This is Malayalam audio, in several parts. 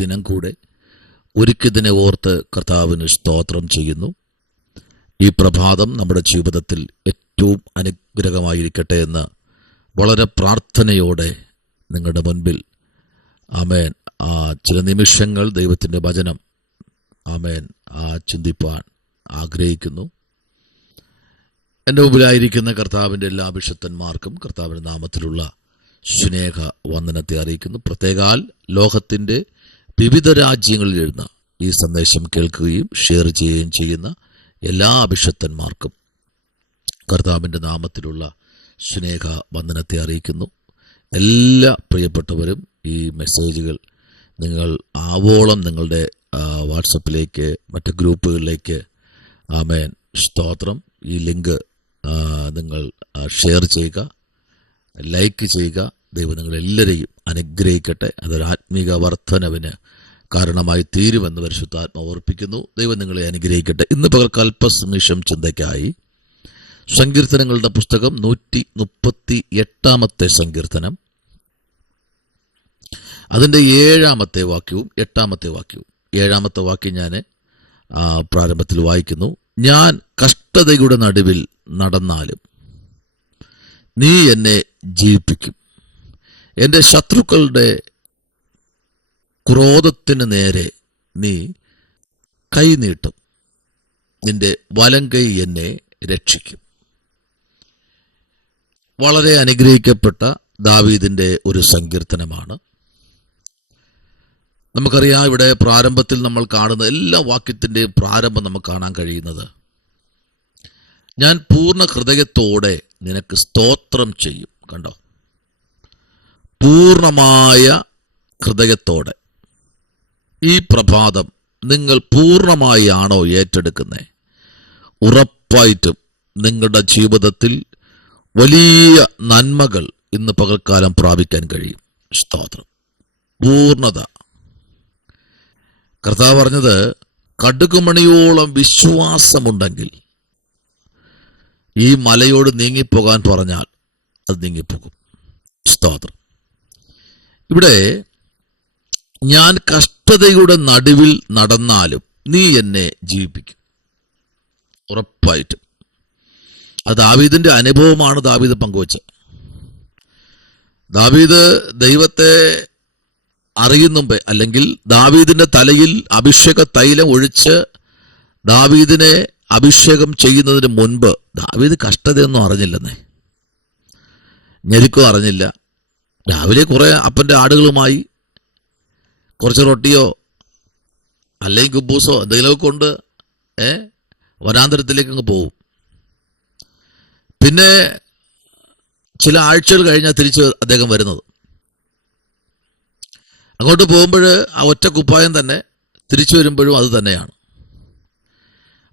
ദിനം കൂടെ ഒരുക്കിയതിനെ ഓർത്ത് കർത്താവിന് സ്തോത്രം ചെയ്യുന്നു. ഈ പ്രഭാതം നമ്മുടെ ജീവിതത്തിൽ ഏറ്റവും അനുഗ്രഹമായിരിക്കട്ടെ എന്ന് വളരെ പ്രാർത്ഥനയോടെ നിങ്ങളുടെ മുൻപിൽ ആമേൻ ചില നിമിഷങ്ങൾ ദൈവത്തിൻ്റെ വചനം ആമേൻ ചിന്തിപ്പാൻ ആഗ്രഹിക്കുന്നു. എൻ്റെ മുമ്പിലായിരിക്കുന്ന കർത്താവിൻ്റെ എല്ലാ അഭിഷക്തന്മാർക്കും കർത്താവിൻ്റെ നാമത്തിലുള്ള സ്നേഹ വന്ദനത്തെ അറിയിക്കുന്നു. പ്രത്യേകാൽ ലോകത്തിൻ്റെ വിവിധ രാജ്യങ്ങളിൽ ഇരുന്ന് ഈ സന്ദേശം കേൾക്കുകയും ഷെയർ ചെയ്യുകയും ചെയ്യുന്ന എല്ലാ അഭിഷക്തന്മാർക്കും കർത്താവിൻ്റെ നാമത്തിലുള്ള സ്നേഹ വന്ദനത്തെ അറിയിക്കുന്നു. എല്ലാ പ്രിയപ്പെട്ടവരും ഈ മെസ്സേജുകൾ നിങ്ങൾ ആവോളം നിങ്ങളുടെ വാട്സപ്പിലേക്ക് മറ്റ് ഗ്രൂപ്പുകളിലേക്ക് ആമേൻ സ്തോത്രം ഈ ലിങ്ക് നിങ്ങൾ ഷെയർ ചെയ്യുക, ലൈക്ക് ചെയ്യുക. ദൈവം നിങ്ങളെല്ലാവരെയും അനുഗ്രഹിക്കട്ടെ. അതൊരു ആത്മീക വർധനവിന് കാരണമായി തീരുമെന്ന് പരിശുദ്ധാത്മ ഓർപ്പിക്കുന്നു. ദൈവം നിങ്ങളെ അനുഗ്രഹിക്കട്ടെ. ഇന്ന് പകൽ അല്പനിമിഷം ചിന്തയ്ക്കായി സങ്കീർത്തനങ്ങളുടെ പുസ്തകം 138 സങ്കീർത്തനം, അതിൻ്റെ 7-ാമത്തെ വാക്യവും 8-ാമത്തെ വാക്യവും. 7-ാമത്തെ വാക്യം ഞാൻ പ്രാരംഭത്തിൽ വായിക്കുന്നു. ഞാൻ കഷ്ടതയുടെ നടുവിൽ നടന്നാലും നീ എന്നെ ജീവിപ്പിക്കും. എൻ്റെ ശത്രുക്കളുടെ ക്രോധത്തിന് നേരെ നീ കൈ നീട്ടും. നിന്റെ വലങ്കൈ എന്നെ രക്ഷിക്കും. വളരെ അനുഗ്രഹിക്കപ്പെട്ട ദാവീദിൻ്റെ ഒരു സങ്കീർത്തനമാണ്. നമുക്കറിയാം, ഇവിടെ പ്രാരംഭത്തിൽ നമ്മൾ കാണുന്ന എല്ലാ വാക്യത്തിൻ്റെയും പ്രാരംഭം നമുക്ക് കാണാൻ കഴിയുന്നത് ഞാൻ പൂർണ്ണ ഹൃദയത്തോടെ നിനക്ക് സ്തോത്രം ചെയ്യും. കണ്ടോ, പൂർണ്ണമായ ഹൃദയത്തോടെ. ഈ പ്രഭാതം നിങ്ങൾ പൂർണ്ണമായി ആണോ ഏറ്റെടുക്കുന്നത്? ഉറപ്പായിട്ടും നിങ്ങളുടെ ജീവിതത്തിൽ വലിയ നന്മകൾ ഇന്ന് പകൽക്കാലം പ്രാപിക്കാൻ കഴിയും. സ്തോത്രം. പൂർണ്ണത. കർത്താവ് പറഞ്ഞത്, കടുകുമണിയോളം വിശ്വാസമുണ്ടെങ്കിൽ ഈ മലയോട് നീങ്ങിപ്പോകാൻ പറഞ്ഞാൽ അത് നീങ്ങിപ്പോകും. സ്തോത്രം. ഇവിടെ ഞാൻ കഷ്ടതയുടെ നടുവിൽ നടന്നാലും നീ എന്നെ ജീവിപ്പിക്കും. ഉറപ്പായിട്ടും. അത് ദാവീദിന്റെ അനുഭവമാണ് ദാവീദ് പങ്കുവച്ചത്. ദാവീദ് ദൈവത്തെ അറിയുന്നുമ്പേ, അല്ലെങ്കിൽ ദാവീദിന്റെ തലയിൽ അഭിഷേക തൈലം ഒഴിച്ച് ദാവീദിനെ അഭിഷേകം ചെയ്യുന്നതിന് മുൻപ് ദാവീദ് കഷ്ടതയൊന്നും അറിഞ്ഞില്ലെന്നേ. ഞെരുക്കോ അറിഞ്ഞില്ല. രാവിലെ കുറെ അപ്പൻ്റെ ആടുകളുമായി കുറച്ച് റൊട്ടിയോ അല്ലെങ്കിൽ കുബൂസോ എന്തെങ്കിലുമൊക്കെ കൊണ്ട് വനാന്തരത്തിലേക്ക് അങ്ങ് പോവും. പിന്നെ ചില ആഴ്ചകൾ കഴിഞ്ഞാൽ തിരിച്ച് അദ്ദേഹം വരുന്നത്. അങ്ങോട്ട് പോകുമ്പോൾ ആ ഒറ്റ കുപ്പായം തന്നെ, തിരിച്ചു വരുമ്പോഴും അത് തന്നെയാണ്.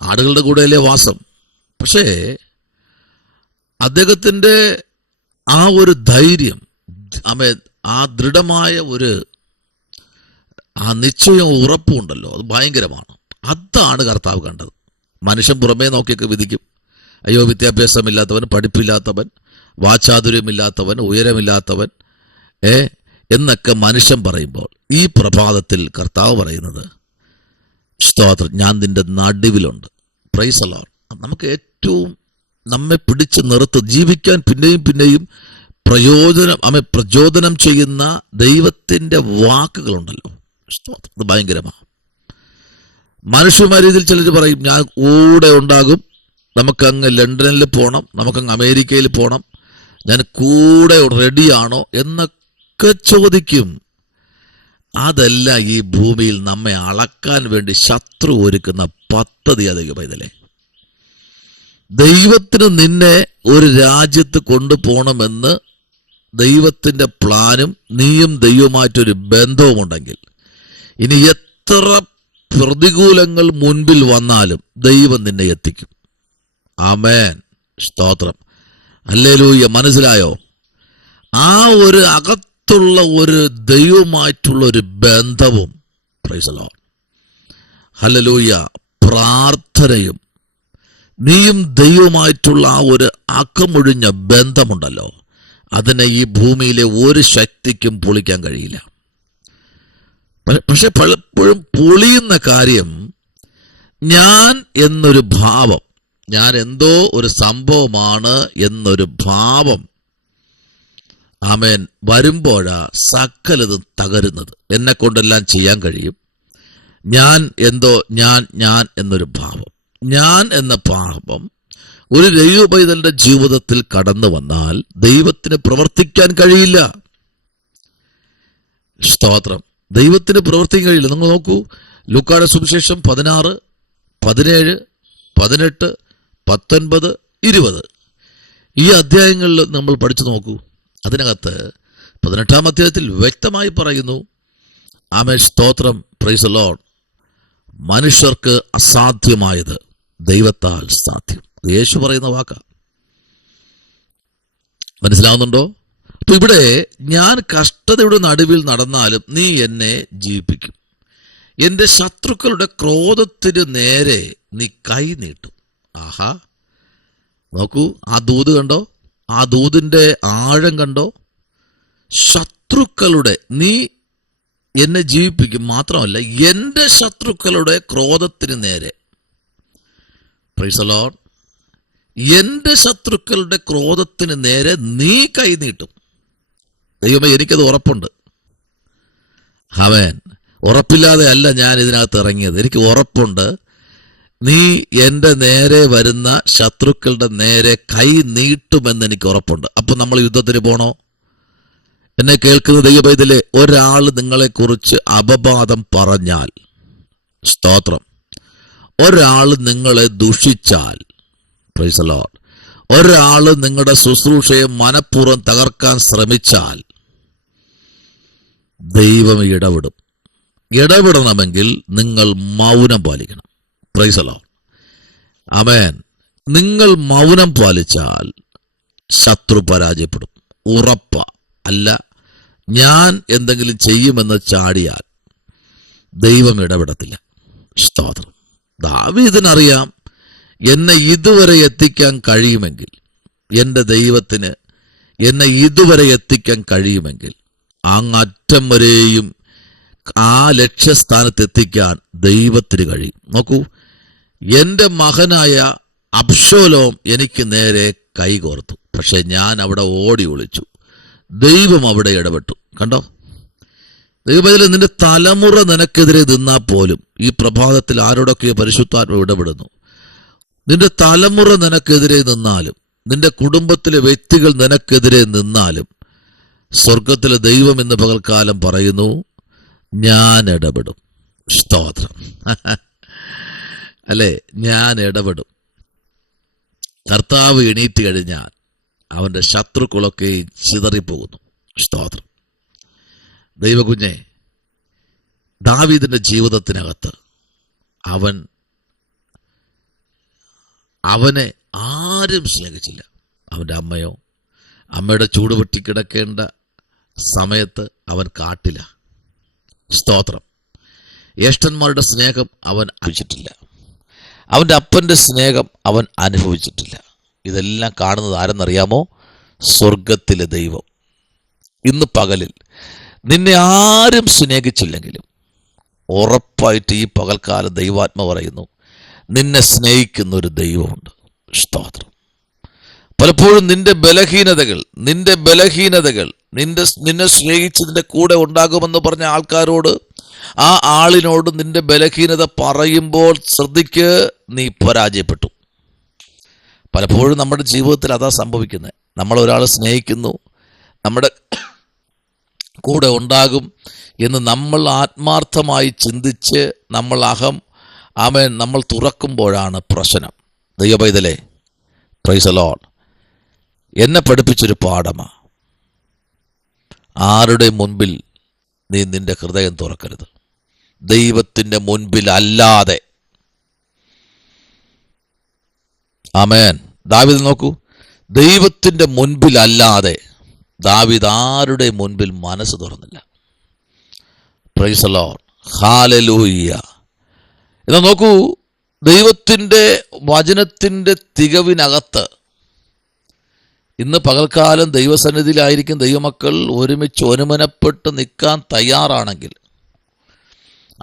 ആടുകളുടെ കൂടെയല്ലേ വാസം. പക്ഷേ അദ്ദേഹത്തിൻ്റെ ആ ഒരു ധൈര്യം, ആ ദൃഢമായ ഒരു ആ നിശ്ചയം, ഉറപ്പുണ്ടല്ലോ, അത് ഭയങ്കരമാണ്. അതാണ് കർത്താവ് കണ്ടത്. മനുഷ്യൻ പുറമേ നോക്കിയൊക്കെ വിധിക്കും. അയ്യോ, വിദ്യാഭ്യാസമില്ലാത്തവൻ, പഠിപ്പില്ലാത്തവൻ, വാചാതുര്യമില്ലാത്തവൻ, ഉയരമില്ലാത്തവൻ എന്നൊക്കെ മനുഷ്യൻ പറയുമ്പോൾ, ഈ പ്രഭാതത്തിൽ കർത്താവ് പറയുന്നത്, സ്തോത്രം, ഞാൻ നിന്റെ നടുവിലുണ്ട്. Price the Lord. നമുക്ക് ഏറ്റവും നമ്മെ പിടിച്ച് നിർത്ത് ജീവിക്കാൻ പിന്നെയും പിന്നെയും പ്രചോദനം ചെയ്യുന്ന ദൈവത്തിൻ്റെ വാക്കുകളുണ്ടല്ലോ. സ്തോത്രം. അത് ഭയങ്കരമാണ്. മനുഷ്യന്മാർ ഇതിൽ ചിലർ പറയും, ഞാൻ കൂടെ ഉണ്ടാകും, നമുക്കങ്ങ് ലണ്ടനിൽ പോകണം, നമുക്കങ്ങ് അമേരിക്കയിൽ പോകണം, ഞാൻ കൂടെ റെഡിയാണോ എന്നൊക്കെ ചോദിക്കും. അതല്ല ഈ ഭൂമിയിൽ നമ്മെ അളക്കാൻ വേണ്ടി ശത്രു ഒരുക്കുന്ന പദ്ധതി. അധികം പൈതലേ, ദൈവത്തിന് നിന്നെ ഒരു രാജ്യത്ത് കൊണ്ടുപോകണമെന്ന് ദൈവത്തിൻ്റെ പ്ലാനും നീയും ദൈവമായിട്ടൊരു ബന്ധവുമുണ്ടെങ്കിൽ, ഇനി എത്ര പ്രതികൂലങ്ങൾ മുൻപിൽ വന്നാലും ദൈവം നിന്നെ എത്തിക്കും. ആമേൻ. സ്തോത്രം. ഹല്ലേലൂയ. മനസ്സിലായോ? ആ ഒരു അകത്തുള്ള ഒരു ദൈവമായിട്ടുള്ള ഒരു ബന്ധവും, പ്രൈസ് ദി ലോർഡ്, ഹല്ലേലൂയ, പ്രാർത്ഥനയും നീയും ദൈവമായിട്ടുള്ള ആ ഒരു അക്കമൊഴിഞ്ഞ ബന്ധമുണ്ടല്ലോ, അതിനെ ഈ ഭൂമിയിലെ ഒരു ശക്തിക്കും പൊളിക്കാൻ കഴിയില്ല. പക്ഷെ പലപ്പോഴും പൊളിയുന്ന കാര്യം, ഞാൻ എന്നൊരു ഭാവം, ഞാൻ എന്തോ ഒരു സംഭവമാണ് എന്നൊരു ഭാവം ആമേൻ വരുമ്പോഴാ സകലതും തകരുന്നത്. എന്നെ കൊണ്ടെല്ലാം ചെയ്യാൻ കഴിയും, ഞാൻ എന്തോ ഞാൻ എന്നൊരു ഭാവം, ഞാൻ എന്ന ഭാവം ഒരു ദൈവപൈതലിന്റെ ജീവിതത്തിൽ കടന്നു വന്നാൽ ദൈവത്തിന് പ്രവർത്തിക്കാൻ കഴിയില്ല. സ്തോത്രം. ദൈവത്തിന് പ്രവർത്തിക്കാൻ കഴിയില്ല. നിങ്ങൾ നോക്കൂ, ലൂക്കായുടെ സുവിശേഷം 16, 17, 18, 19, 20 ഈ അധ്യായങ്ങളിൽ നമ്മൾ പഠിച്ചു നോക്കൂ. അതിനകത്ത് 18-ാം അധ്യായത്തിൽ വ്യക്തമായി പറയുന്നു, ആമേൻ, സ്തോത്രം, പ്രൈസ് ദി ലോർഡ്, മനുഷ്യർക്ക് അസാധ്യമായത് ദൈവത്താൽ സാധ്യം. യേശു പറയുന്ന വാക്കാ. മനസ്സിലാവുന്നുണ്ടോ? അപ്പൊ ഇവിടെ, ഞാൻ കഷ്ടതയുടെ നടുവിൽ നടന്നാലും നീ എന്നെ ജീവിപ്പിക്കും, എന്റെ ശത്രുക്കളുടെ ക്രോധത്തിന് നേരെ നീ കൈ നീട്ടും. ആഹാ, നോക്കൂ, ആ ദൂത് കണ്ടോ? ആ ദൂതിന്റെ ആഴം കണ്ടോ? ശത്രുക്കളുടെ, നീ എന്നെ ജീവിപ്പിക്കും, മാത്രമല്ല എന്റെ ശത്രുക്കളുടെ ക്രോധത്തിന് നേരെ, പ്രൈസ് ദി ലോർഡ്, എന്റെ ശത്രുക്കളുടെ ക്രോധത്തിന് നേരെ നീ കൈ നീട്ടും. ദൈവമേ, എനിക്കത് ഉറപ്പുണ്ട്. ആമേൻ. ഉറപ്പില്ലാതെ അല്ല ഞാൻ ഇതിനകത്ത് ഇറങ്ങിയത്. എനിക്ക് ഉറപ്പുണ്ട്, നീ എൻ്റെ നേരെ വരുന്ന ശത്രുക്കളുടെ നേരെ കൈ നീട്ടുമെന്ന് എനിക്ക് ഉറപ്പുണ്ട്. അപ്പൊ നമ്മൾ യുദ്ധത്തിന് പോണോ? എന്നെ കേൾക്കുന്ന ദൈവപൈതലേ, ഒരാൾ നിങ്ങളെക്കുറിച്ച് അപവാദം പറഞ്ഞാൽ, സ്തോത്രം, ഒരാൾ നിങ്ങളെ ദുഷിച്ചാൽ, പ്രൈസ് ദി ലോർഡ്, ഒരാൾ നിങ്ങളുടെ ശുശ്രൂഷയെ മനഃപൂർവ്വം തകർക്കാൻ ശ്രമിച്ചാൽ ദൈവം ഇടപെടും. ഇടപെടണമെങ്കിൽ നിങ്ങൾ മൗനം പാലിക്കണം. Praise the Lord. ആമേൻ. നിങ്ങൾ മൗനം പാലിച്ചാൽ ശത്രു പരാജയപ്പെടും. ഉറപ്പ. അല്ല, ഞാൻ എന്തെങ്കിലും ചെയ്യുമെന്ന് ചാടിയാൽ ദൈവം ഇടപെടത്തില്ല. സ്തോത്രം. ദാവീദിനറിയാം, എന്നെ ഇതുവരെ എത്തിക്കാൻ കഴിയുമെങ്കിൽ, എൻ്റെ ദൈവത്തിന് എന്നെ ഇതുവരെ എത്തിക്കാൻ കഴിയുമെങ്കിൽ അങ്ങറ്റം വരെയും ആ ലക്ഷ്യസ്ഥാനത്ത് എത്തിക്കാൻ ദൈവത്തിന് കഴിയും. നോക്കൂ, എൻ്റെ മകനായ അബ്ശോലോം എനിക്ക് നേരെ കൈകോർത്തു, പക്ഷെ ഞാൻ അവിടെ ഓടി ഒളിച്ചു. ദൈവം അവിടെ ഇടപെട്ടു. കണ്ടോ? ദൈവത്തിൽ നിന്റെ തലമുറ നിനക്കെതിരെ നിന്നാൽ പോലും, ഈ പ്രഭാതത്തിൽ ആരോടൊക്കെയോ പരിശുദ്ധാത്മാവ് ഇടപെടുന്നു. നിന്റെ തലമുറ നിനക്കെതിരെ നിന്നാലും, നിന്റെ കുടുംബത്തിലെ വ്യക്തികൾ നിനക്കെതിരെ നിന്നാലും, സ്വർഗത്തിലെ ദൈവം ഇന്ന് പകൽക്കാലം പറയുന്നു, ഞാൻ ഇടപെടും. സ്തോത്രം. അല്ലേ? ഞാൻ ഇടപെടും. കർത്താവ് എണീറ്റ് കഴിഞ്ഞാൽ അവന്റെ ശത്രുക്കളൊക്കെ ചിതറിപ്പോകുന്നു. സ്തോത്രം. ദൈവകുഞ്ഞെ, ദാവീദിന്റെ ജീവിതത്തിനകത്ത് അവനെ ആരും സ്നേഹിച്ചില്ല. അവൻ്റെ അമ്മയോ, അമ്മയുടെ ചൂടുപൊട്ടി കിടക്കേണ്ട സമയത്ത് അവൻ കാട്ടില്ല. സ്തോത്രം. ജ്യേഷ്ഠന്മാരുടെ സ്നേഹം അവൻ അനുഭവിച്ചിട്ടില്ല. അവൻ്റെ അപ്പൻ്റെ സ്നേഹം അവൻ അനുഭവിച്ചിട്ടില്ല. ഇതെല്ലാം കാണുന്നത് ആരെന്നറിയാമോ? സ്വർഗത്തിലെ ദൈവം. ഇന്ന് പകലിൽ നിന്നെ ആരും സ്നേഹിച്ചില്ലെങ്കിലും ഉറപ്പായിട്ട് ഈ പകൽക്കാലം ദൈവാത്മ പറയുന്നു, നിന്നെ സ്നേഹിക്കുന്ന ഒരു ദൈവമുണ്ട്. സ്തോത്രം. പലപ്പോഴും നിന്നെ സ്നേഹിച്ചതിൻ്റെ കൂടെ ഉണ്ടാകുമെന്ന് പറഞ്ഞ ആൾക്കാരോട്, ആ ആളിനോട് നിന്റെ ബലഹീനത പറയുമ്പോൾ ശ്രദ്ധിക്ക്, നീ പരാജയപ്പെട്ടു. പലപ്പോഴും നമ്മുടെ ജീവിതത്തിൽ അതാ സംഭവിക്കുന്നത്. നമ്മളൊരാളെ സ്നേഹിക്കുന്നു, നമ്മുടെ കൂടെ ഉണ്ടാകും എന്ന് നമ്മൾ ആത്മാർത്ഥമായി ചിന്തിച്ച് നമ്മൾ തുറക്കുമ്പോഴാണ് പ്രശ്നം. ദൈവപൈതലേ, പ്രൈസ് ദി ലോർഡ്, എന്നെ പഠിപ്പിച്ചൊരു പാഠമാണ്. ആരുടെ മുൻപിൽ നീ നിന്റെ ഹൃദയം തുറക്കരുത്. ദൈവത്തിൻ്റെ മുൻപിൽ അല്ലാതെ. ആമേൻ. ദാവീദ് നോക്കൂ, ദൈവത്തിൻ്റെ മുൻപിൽ അല്ലാതെ ദാവീദ് ആരുടെ മുൻപിൽ മനസ്സ് തുറന്നില്ല. Praise the Lord. ഹല്ലേലൂയ. എന്നാ നോക്കൂ, ദൈവത്തിൻ്റെ വചനത്തിൻ്റെ തികവിനകത്ത് ഇന്ന് പകൽക്കാലം ദൈവസന്നിധിയിലായിരിക്കും ദൈവമക്കൾ ഒരുമിച്ച് ഒരുമനപ്പെട്ട് നിൽക്കാൻ തയ്യാറാണെങ്കിൽ,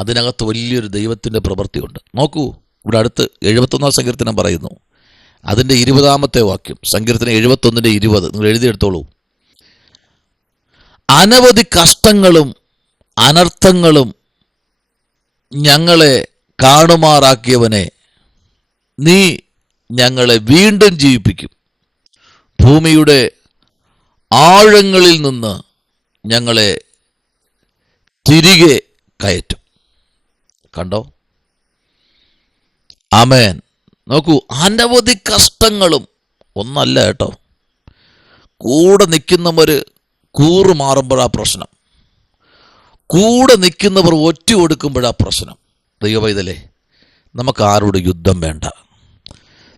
അതിനകത്ത് വലിയൊരു ദൈവത്തിൻ്റെ പ്രവൃത്തിയുണ്ട്. നോക്കൂ, ഇവിടെ അടുത്ത് 71 സങ്കീർത്തനം പറയുന്നു, അതിൻ്റെ 20 വാക്യം, സങ്കീർത്തനം 71:20 നിങ്ങൾ എഴുതിയെടുത്തോളൂ. അനവധി കഷ്ടങ്ങളും അനർത്ഥങ്ങളും ഞങ്ങളെ കാണുമാറാക്കിയവനെ, നീ ഞങ്ങളെ വീണ്ടും ജീവിപ്പിക്കും. ഭൂമിയുടെ ആഴങ്ങളിൽ നിന്ന് ഞങ്ങളെ തിരികെ കയറ്റും. കണ്ടോ? ആമേൻ. നോക്കൂ, അനവധി കഷ്ടങ്ങളും ഒന്നല്ല കേട്ടോ. കൂടെ നിൽക്കുന്നവർ കൂറ് മാറുമ്പോഴാ പ്രശ്നം, കൂടെ നിൽക്കുന്നവർ ഒറ്റ കൊടുക്കുമ്പോഴാ പ്രശ്നം. ദൈവവൈതലേ, നമുക്ക് ആരോട് യുദ്ധം വേണ്ട,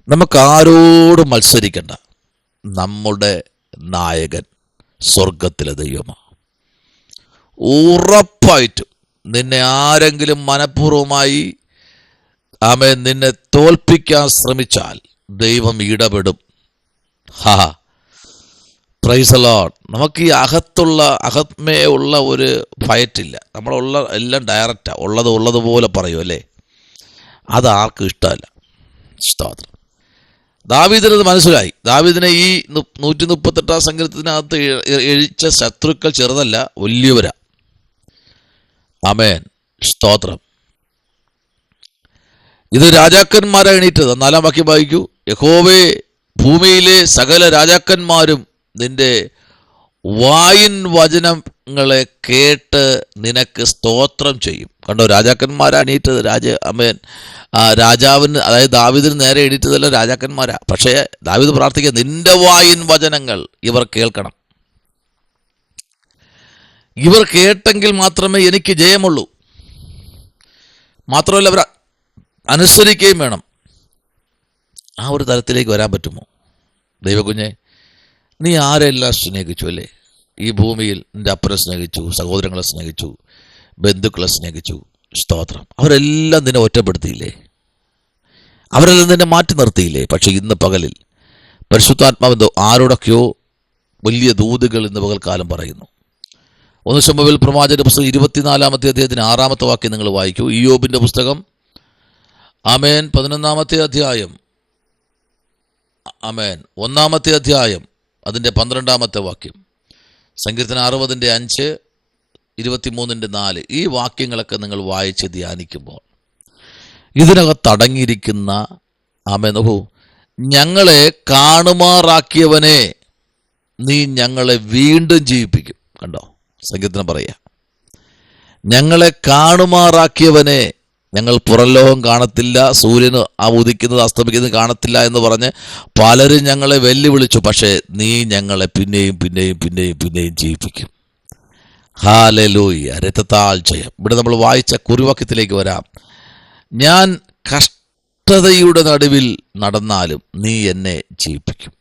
നമുക്ക് ആരോട് മത്സരിക്കണ്ട. നമ്മുടെ നായകൻ സ്വർഗത്തിലെ ദൈവമാണ്. ഉറപ്പായിട്ടും നിന്നെ ആരെങ്കിലും മനഃപൂർവ്വമായി നിന്നെ തോൽപ്പിക്കാൻ ശ്രമിച്ചാൽ ദൈവം ഇടപെടും. Price the Lord. നമുക്ക് ഈ അകത്മേ ഉള്ള ഒരു ഫയറ്റില്ല. നമ്മളുള്ള എല്ലാം ഡയറക്റ്റാ, ഉള്ളതുപോലെ പറയും അല്ലേ. അതാർക്കും ഇഷ്ടമല്ല. സ്തോത്രം. ദാവീദിനത് മനസ്സിലായി. ദാവീദിനെ ഈ 138 സങ്കീർത്തനത്തിനകത്ത് എഴിച്ച ശത്രുക്കൾ ചെറുതല്ല, വലിയവരാ. ആമേൻ. സ്തോത്രം. ഇത് രാജാക്കന്മാരാ എണീറ്റത്. 4 വാക്യം വായിക്കൂ. യഹോവേ, ഭൂമിയിലെ സകല രാജാക്കന്മാരും നിന്റെ വായിൻ വചനങ്ങളെ കേട്ട് നിനക്ക് സ്തോത്രം ചെയ്യും. കണ്ടോ, രാജാക്കന്മാരാ എണീറ്റത്. രാജാവിന്, അതായത് ദാവീദിന് നേരെ എണീറ്റതല്ല, രാജാക്കന്മാരാ. പക്ഷേ ദാവീദ് പ്രാർത്ഥിക്കുക, നിന്റെ വായിൻ വചനങ്ങൾ ഇവർ കേൾക്കണം. ഇവർ കേട്ടെങ്കിൽ മാത്രമേ എനിക്ക് ജയമുള്ളൂ. മാത്രമല്ല അവർ അനുസരിക്കുകയും വേണം. ആ ഒരു തലത്തിലേക്ക് വരാൻ പറ്റുമോ? ദൈവകുഞ്ഞെ, നീ ആരെല്ലാം സ്നേഹിച്ചു അല്ലേ? ഈ ഭൂമിയിൽ നിൻ്റെ അപ്പനെ സ്നേഹിച്ചു, സഹോദരങ്ങളെ സ്നേഹിച്ചു, ബന്ധുക്കളെ സ്നേഹിച്ചു. സ്തോത്രം. അവരെല്ലാം നിന്നെ ഒറ്റപ്പെടുത്തിയില്ലേ? അവരെല്ലാം നിന്നെ മാറ്റി നിർത്തിയില്ലേ? പക്ഷെ ഇന്ന് പകലിൽ പരിശുദ്ധാത്മാവെന്തോ ആരോടൊക്കെയോ വലിയ ദൂതുകൾ ഇന്ന് പകൽക്കാലം പറയുന്നു. 1 ശമൂവേൽ പ്രവാചകന്റെ പുസ്തകം 24 അധ്യായത്തിന് 6 വാക്യം നിങ്ങൾ വായിക്കൂ. ഇയ്യോബിന്റെ പുസ്തകം, ആമേൻ, 11 അധ്യായം, ആമേൻ, 1 അധ്യായം, അതിൻ്റെ 12 വാക്യം, സങ്കീർത്തനം 60:5, 23:4. ഈ വാക്യങ്ങളൊക്കെ നിങ്ങൾ വായിച്ച് ധ്യാനിക്കുമ്പോൾ ഇതിനകത്തടങ്ങിയിരിക്കുന്ന, ആമേൻ, നോക്കൂ, ഞങ്ങളെ കാണുമാറാക്കിയവനെ നീ ഞങ്ങളെ വീണ്ടും ജീവിപ്പിക്കും. കണ്ടോ, സങ്കീർത്തനം പറയുക, ഞങ്ങളെ കാണുമാറാക്കിയവനെ. ഞങ്ങൾ പുറംലോകം കാണത്തില്ല, സൂര്യന് ഉദിക്കുന്നത് അസ്തമിക്കുന്നത് കാണത്തില്ല എന്ന് പറഞ്ഞ് പലരും ഞങ്ങളെ വെല്ലുവിളിച്ചു. പക്ഷേ നീ ഞങ്ങളെ പിന്നെയും പിന്നെയും പിന്നെയും പിന്നെയും ജീവിപ്പിക്കും. ഹല്ലേലൂയ. രക്തത്താൽ ജയം. ഇവിടെ നമ്മൾ വായിച്ച കുറിവാക്യത്തിലേക്ക് വരാം. ഞാൻ കഷ്ടതയുടെ നടുവിൽ നടന്നാലും നീ എന്നെ ജീവിപ്പിക്കും.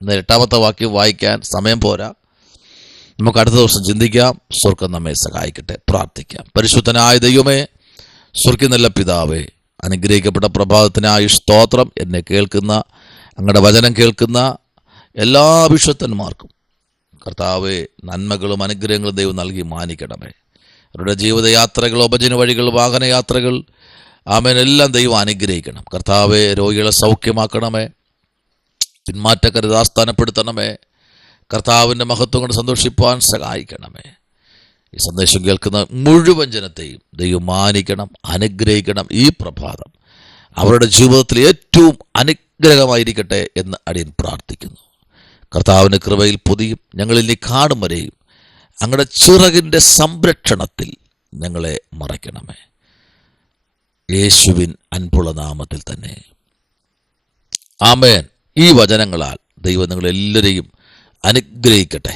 ഇന്ന് 8 വാക്യം വായിക്കാൻ സമയം പോരാ, നമുക്ക് അടുത്ത ദിവസം ചിന്തിക്കാം. സ്വർഗ്ഗം നമ്മെ സഹായിക്കട്ടെ. പ്രാർത്ഥിക്കാം. പരിശുദ്ധനായ ദൈവമേ, സ്വർഗ്ഗീയ നല്ല പിതാവേ, അനുഗ്രഹിക്കപ്പെട്ട പ്രഭാതത്തിനായി സ്തോത്രം. എന്നെ കേൾക്കുന്ന, അങ്ങയുടെ വചനം കേൾക്കുന്ന എല്ലാ വിശുദ്ധന്മാർക്കും കർത്താവേ നന്മകളും അനുഗ്രഹങ്ങളും ദൈവം നൽകി മാനിക്കണമേ. അവരുടെ ജീവിതയാത്രകൾ, ഉപജന വഴികൾ, വാഹനയാത്രകൾ, ആമേൻ, എല്ലാം ദൈവം അനുഗ്രഹിക്കണം. കർത്താവേ, രോഗികളെ സൗഖ്യമാക്കണമേ, പിന്മാറ്റക്കാരെ യഥാസ്ഥാനപ്പെടുത്തണമേ. കർത്താവിൻ്റെ മഹത്വം കൊണ്ട് സന്തോഷിപ്പാൻ സഹായിക്കണമേ. ഈ സന്ദേശം കേൾക്കുന്ന മുഴുവൻ ജനത്തെയും ദൈവം മാനിക്കണം, അനുഗ്രഹിക്കണം. ഈ പ്രഭാതം അവരുടെ ജീവിതത്തിൽ ഏറ്റവും അനുഗ്രഹമായിരിക്കട്ടെ എന്ന് അടിയൻ പ്രാർത്ഥിക്കുന്നു. കർത്താവിൻ്റെ കൃപയിൽ പൊതിയും ഞങ്ങളിൽ നീ കാണും വരെയും അങ്ങയുടെ ചിറകിൻ്റെ സംരക്ഷണത്തിൽ ഞങ്ങളെ മറയ്ക്കണമേ. യേശുവിൻ അൻപുള്ള നാമത്തിൽ തന്നെ, ആമേൻ. ഈ വചനങ്ങളാൽ ദൈവം നിങ്ങളെല്ലാവരെയും അനുഗ്രഹിക്കട്ടെ.